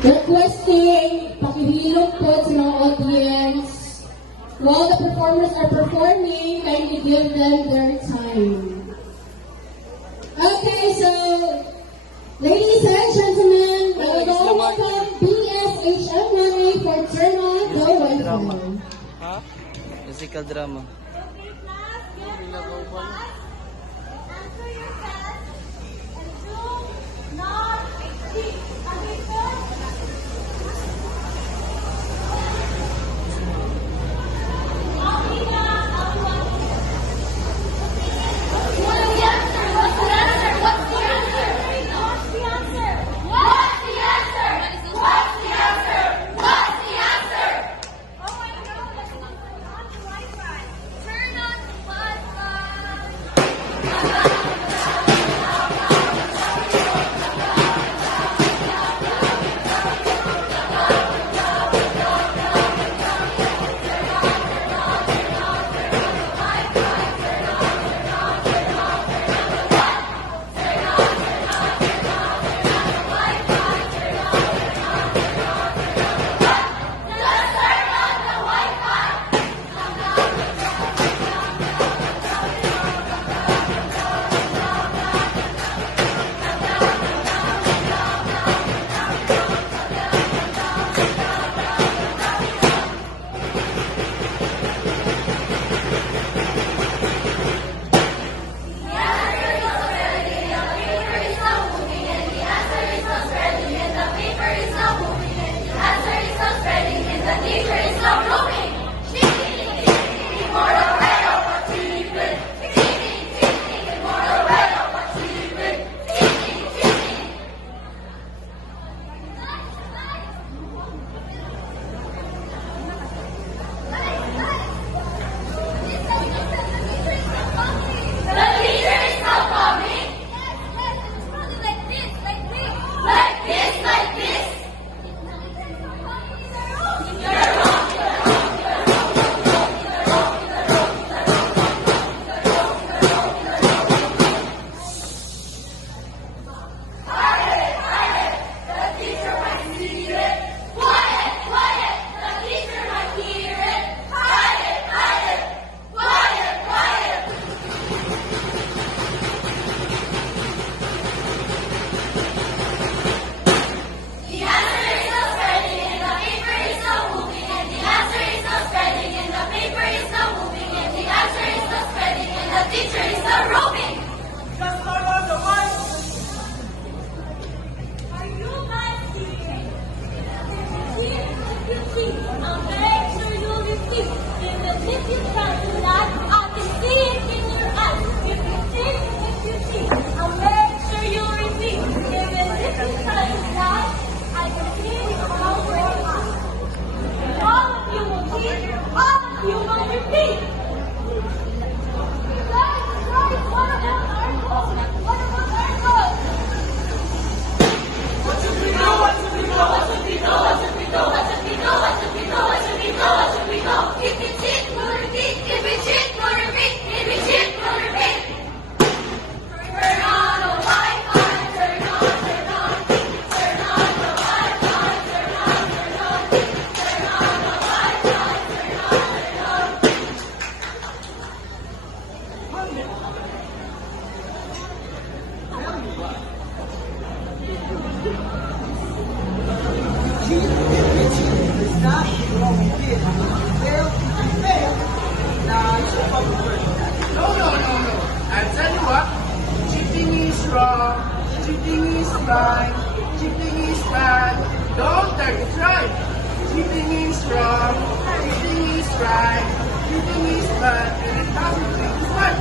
Requesting pakihilom po sa mga audience. While the performers are performing, kindly give them their time. Okay, so, ladies and gentlemen, I would all welcome BSHMYA for Turn On the Wi-Fi. Ha? Musical drama. Cheating is right. Cheating is bad. Don't dare to try. Cheating is wrong. Cheating is right. Cheating is bad. And it doesn't make it right.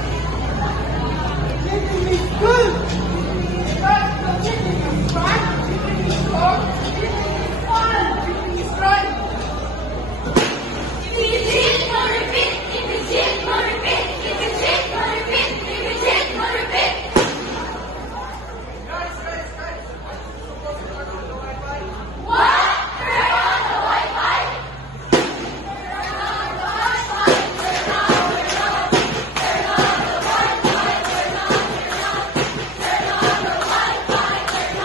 Cheating is good. Cheating is bad. No, cheating is right. Cheating is wrong. Cheating is fun. Cheating is right. If you cheat, no repeat. If you cheat, no repeat. If you cheat, no repeat. If you cheat, no repeat. What? Turn on the Wi-Fi. Turn on the Wi-Fi. Turn on the Wi-Fi. Turn on the Wi-Fi. Turn on the Wi-Fi. Turn on the Wi-Fi. Turn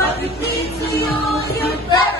but we plead to you, you'd better